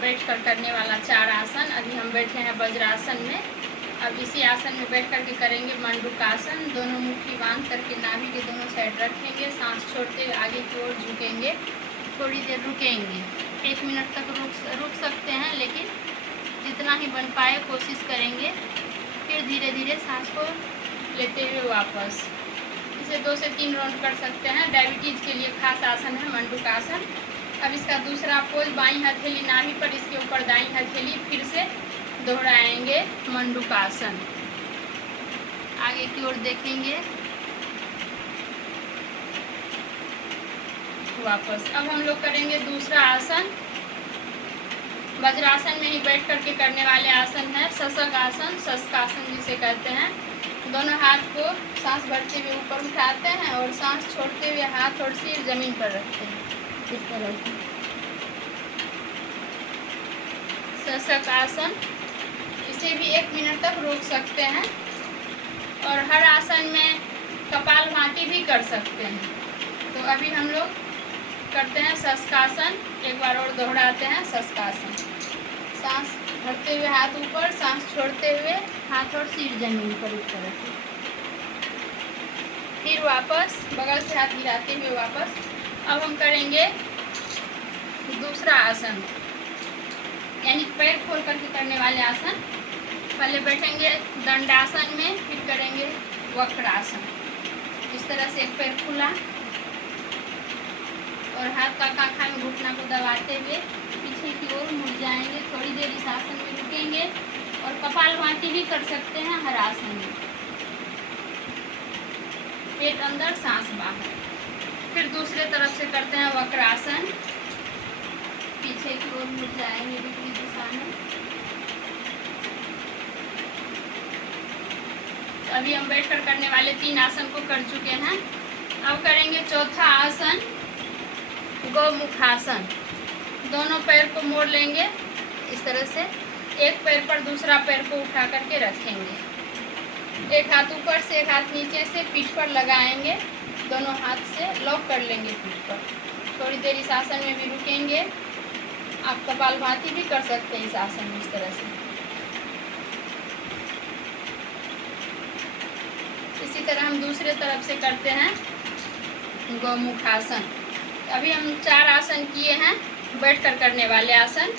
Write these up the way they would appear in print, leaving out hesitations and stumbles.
बैठकर करने वाला 4 आसन। अभी हम बैठे हैं वज्रासन में। अब इसी आसन में बैठ कर के करेंगे मंडूकासन। दोनों मुट्ठी बांध करके नाभि के दोनों साइड रखेंगे, सांस छोड़ते हुए आगे की ओर झुकेंगे, थोड़ी देर रुकेंगे। 1 मिनट तक रुक सकते हैं, लेकिन जितना ही बन पाए कोशिश करेंगे। फिर धीरे धीरे सांस को लेते हुए वापस। इसे 2 से 3 राउंड कर सकते हैं। डायबिटीज़ के लिए खास आसन है मंडूकासन। अब इसका दूसरा पोज, बाईं हथेली नाभि पर, इसके ऊपर दाईं हथेली, फिर से दोहराएंगे मंडूकासन। आगे की ओर देखेंगे, वापस। अब हम लोग करेंगे दूसरा आसन। वज्रासन में ही बैठ करके करने वाले आसन है शशक आसन, शशकासन जिसे कहते हैं। दोनों हाथ को सांस भरते हुए ऊपर उठाते हैं और सांस छोड़ते हुए हाथ और सिर जमीन पर रखते हैं, इस तरह से। शशक आसन, इसे भी 1 मिनट तक रोक सकते हैं। और हर आसन में कपालभाति भी कर सकते हैं। तो अभी हम लोग करते हैं शशकासन। एक बार और दोहराते हैं शशकासन। सांस भरते हुए हाथ ऊपर, सांस छोड़ते हुए हाथ और सिर जमीन पर, इस तरह से। फिर वापस बगल से हाथ गिराते हुए वापस। अब हम करेंगे दूसरा आसन, यानी पैर खोल करके करने वाले आसन। पहले बैठेंगे दंडासन में, फिर करेंगे वक्रासन। इस तरह से एक पैर खुला और हाथ का काखा में घुटना को दबाते हुए पीछे की ओर मुड़ जाएंगे। थोड़ी देर इस आसन में रुकेंगे और कपालभाति भी कर सकते हैं हर आसन में। पेट अंदर, सांस बाहर। फिर दूसरे तरफ से करते हैं वक्रासन। पीछे की ओर मुड़ जाएंगे विपरीत दिशा में। अभी हम बैठकर करने वाले 3 आसन को कर चुके हैं। अब करेंगे चौथा आसन, गौमुखासन। दोनों पैर को मोड़ लेंगे इस तरह से। एक पैर पर दूसरा पैर को उठा करके रखेंगे। एक हाथ ऊपर से, एक हाथ नीचे से पीठ पर लगाएंगे। दोनों हाथ से लॉक कर लेंगे पीठ पर। थोड़ी देर इस आसन में भी रुकेंगे। आप कपालभाति भी कर सकते हैं इस आसन में, इस तरह से। इसी तरह हम दूसरे तरफ से करते हैं गौमुखासन। अभी हम 4 आसन किए हैं बैठकर करने वाले आसन।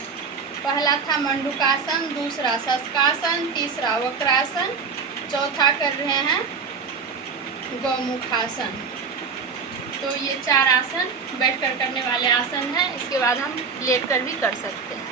पहला था मंडूकासन, दूसरा शशकासन, तीसरा वक्रासन, चौथा कर रहे हैं गौमुखासन। तो ये 4 आसन बैठकर करने वाले आसन हैं। इसके बाद हम लेटकर भी कर सकते हैं।